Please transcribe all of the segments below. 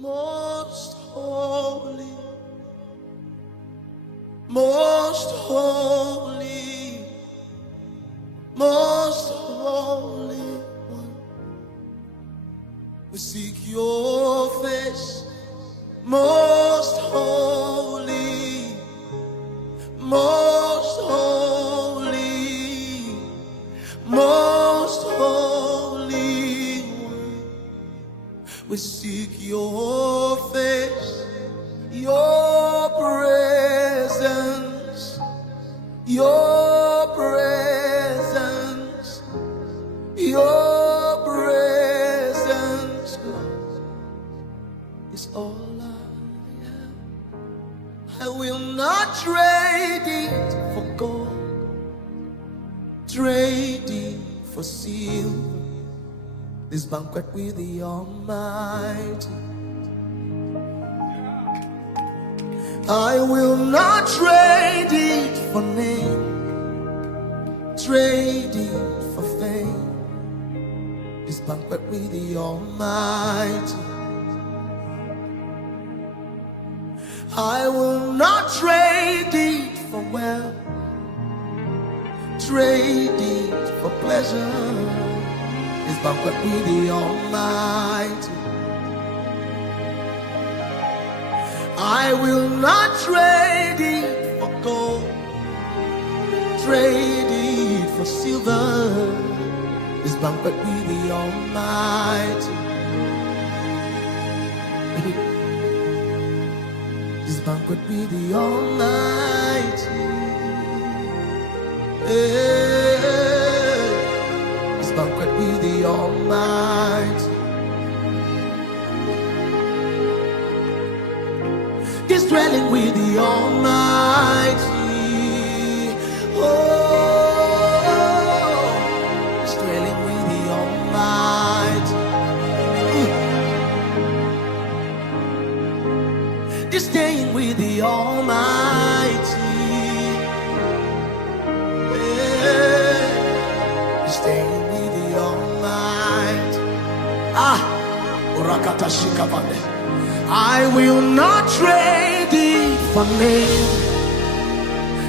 Most holy, most holy, most holy one, we seek your face. Most holy, most holy, most holy one, we seek your face, your presence, your presence, your presence, Lord, is all I have. I will not trade it for gold, trade it for silver. This banquet with the Almighty, I will not trade it for name, trade it for fame. This banquet with the Almighty, I will not trade it for wealth, trade it for pleasure. This banquet with the Almighty, I will not trade it for gold, trade it for silver. This banquet with the Almighty, this banquet with the Almighty, this banquet with the Almighty. He's dwelling with the Almighty. Oh, he's dwelling with the Almighty. He's staying with the Almighty. He's staying with the Almighty. Urakata shikavane. I will not trade it for name,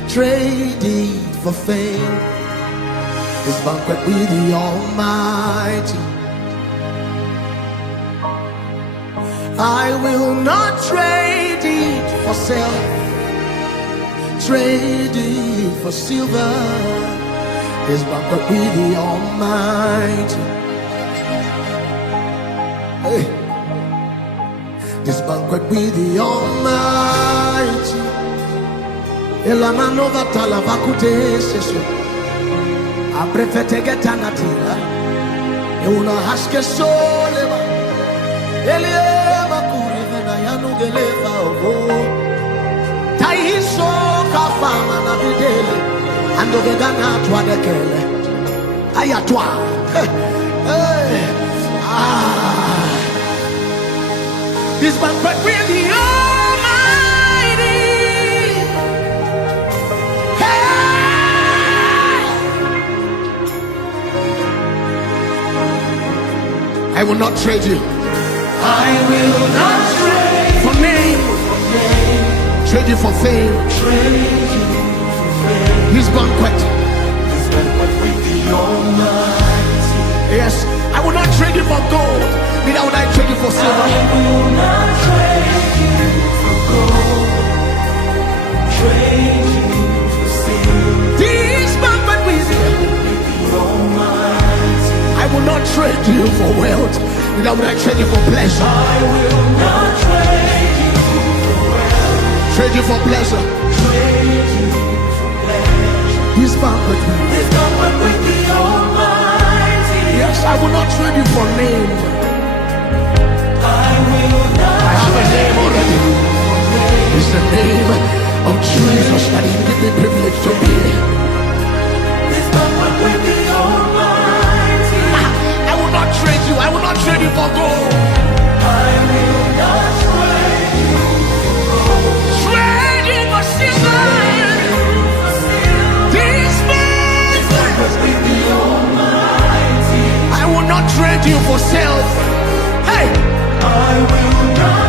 trade it for fame. This banquet with the Almighty, I will not trade it for self, trade it for silver. This banquet with the Almighty, hey. This banquet with the Almighty, Elamanova talavakute seso, Abrefete getanatila, Euna haske soleva, Elieva kurivena yanugeleva ovo, Taiso kafama na videle, Andovegana tuadekele, Ayatwa, this banquet with the Almighty, hey! I will not trade you. I will not trade for name, trade you for fame. This banquet with the Almighty. Yes, I will not trade you for gold. Neither would I trade you for silver. I will not trade you for gold, trade you for silver. This banquet with the Almighty, I will not trade you for wealth. Neither would I trade you for pleasure. I will not trade you for wealth, trade you for pleasure, trade you for pleasure. This banquet with the Almighty. Yes, I will not trade you for name. I have a name already. It's the name of Jesus that He gave me privilege to be. This banquet with the Almighty, I will not trade you. I will not trade you for gold. I will not trade you for gold. Trade you for silver. This banquet with the Almighty, I will not trade you for self. Hey, I will not.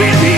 in the